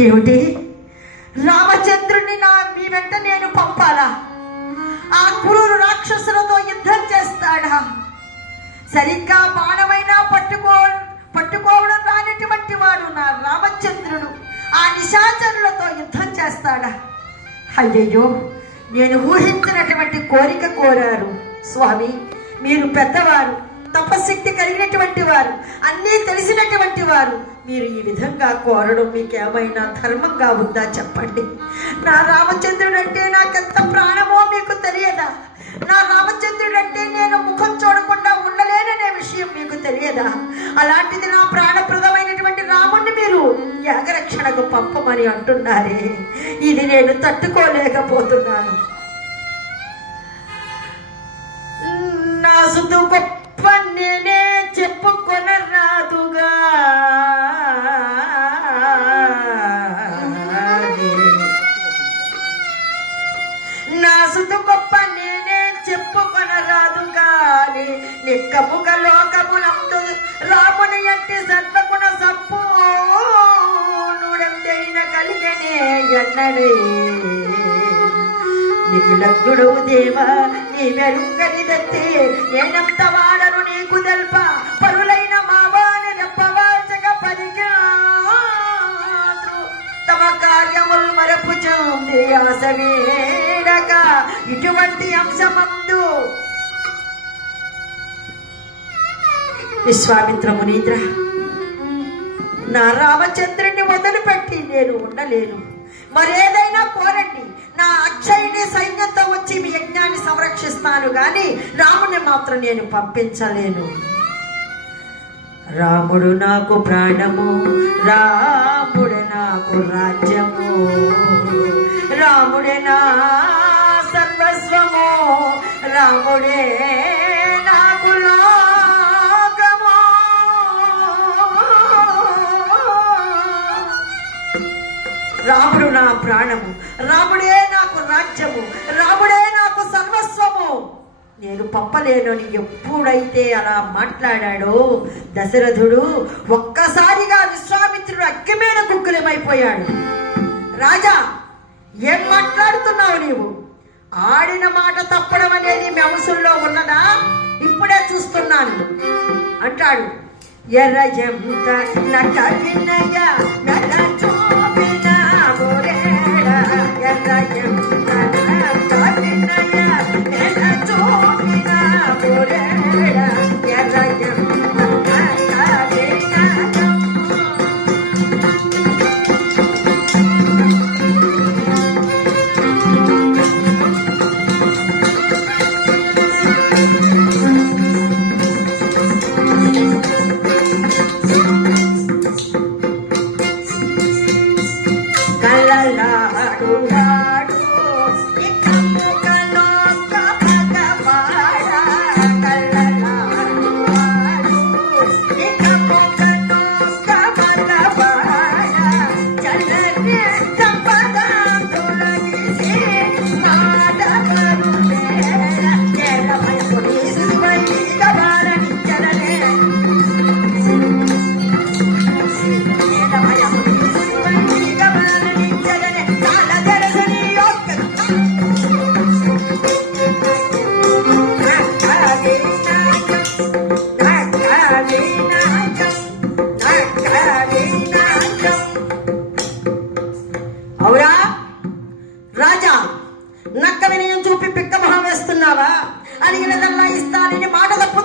ఏమిటి? రామచంద్రుణ్ణి మీ వెంట నేను పంపాలా? ఆ క్రూరు రాక్షసులతో యుద్ధం చేస్తాడా? సరిగ్గా బాణమైనా పట్టుకోవడం రానటువంటి వాడు నా రామచంద్రుడు ఆ నిశాచరులతో యుద్ధం చేస్తాడా? అయ్యయ్యో, నేను ఊహించినటువంటి కోరిక కోరారు స్వామి. మీరు పెద్దవారు, తపశక్తి కలిగినటువంటి వారు, అన్నీ తెలిసినటువంటి వారు. మీరు ఈ విధంగా కోరడం మీకేమైనా ధర్మంగా ఉందా చెప్పండి. నా రామచంద్రుడు అంటే నాకెంత ప్రాణమో మీకు తెలియదా? నా రామచంద్రుడు అంటే నేను ముఖం చూడకుండా ఉండలేననే విషయం మీకు తెలియదా? అలాంటిది నా ప్రాణప్రదమైనటువంటి రాముణ్ణి మీరు యాగరక్షణకు పంపమని అంటున్నారే, ఇది నేను తట్టుకోలేకపోతున్నాను. నా సుతు గొప్ప నేనే చెప్పుకొనరాదుగా, నా సుతు గొప్ప నేనే చెప్పుకొనరాదు గాని నిక్కముగ లోకమునందు రాముని ఎట్టి సర్వగుణ సంపూర్ణుడెందైన కలిగనే ఎన్నడే. నిగులగ్గుడవు దేవా, నీ వెరుంగనిదత్తే నేనంత వాడను నీకు తెల్ప. పరులైన మావాని రెప్పవాచక పరిగాదు తమ కార్యముల్ మరపుచుంది ఆసవేడగా ఇటువంటి అంశమందు. విశ్వామిత్ర మునీంద్ర, నా రామచంద్రుని మొదలుపెట్టి నేను ఉండలేను. మరేదైనా కోరండి, నా అక్షయుని సైన్యంతో వచ్చి మీ యజ్ఞాన్ని సంరక్షిస్తాను గాని రాముని మాత్రం నేను పంపించలేను. రాముడు నాకు ప్రాణము, రాముడే నాకు రాజ్యము, రాముడే నా సర్వస్వము, రాముడే నాకు లోకము. రాముడు నా ప్రాణము, రాముడే నాకు రాజ్యము, రాముడే నాకు సర్వస్వము. నేను పంపలేనని ఎప్పుడైతే అలా మాట్లాడాడో దశరథుడు ఒక్కసారిగా విశ్వామిత్రుడు అగ్గి మీద కుక్కులమైపోయాడు. రాజా, ఏం మాట్లాడుతున్నావు నీవు? ఆడిన మాట తప్పడం అనేది మీ అంశంలో ఉన్నదా? ఇప్పుడే చూస్తున్నాను అంటాడు. ఎర్రజంత నట వినయ నట చూపిన బోరేడ, ఎర్రజంత నట వినయ నట చూపిన బోరేడ, ఎర్రజంత నట వినయ. అవురా రాజా, నక్క వినయం చూపి పిక్క మొహం వేస్తున్నావా? అడిగినదల్లా ఇస్తానని మాట తప్పు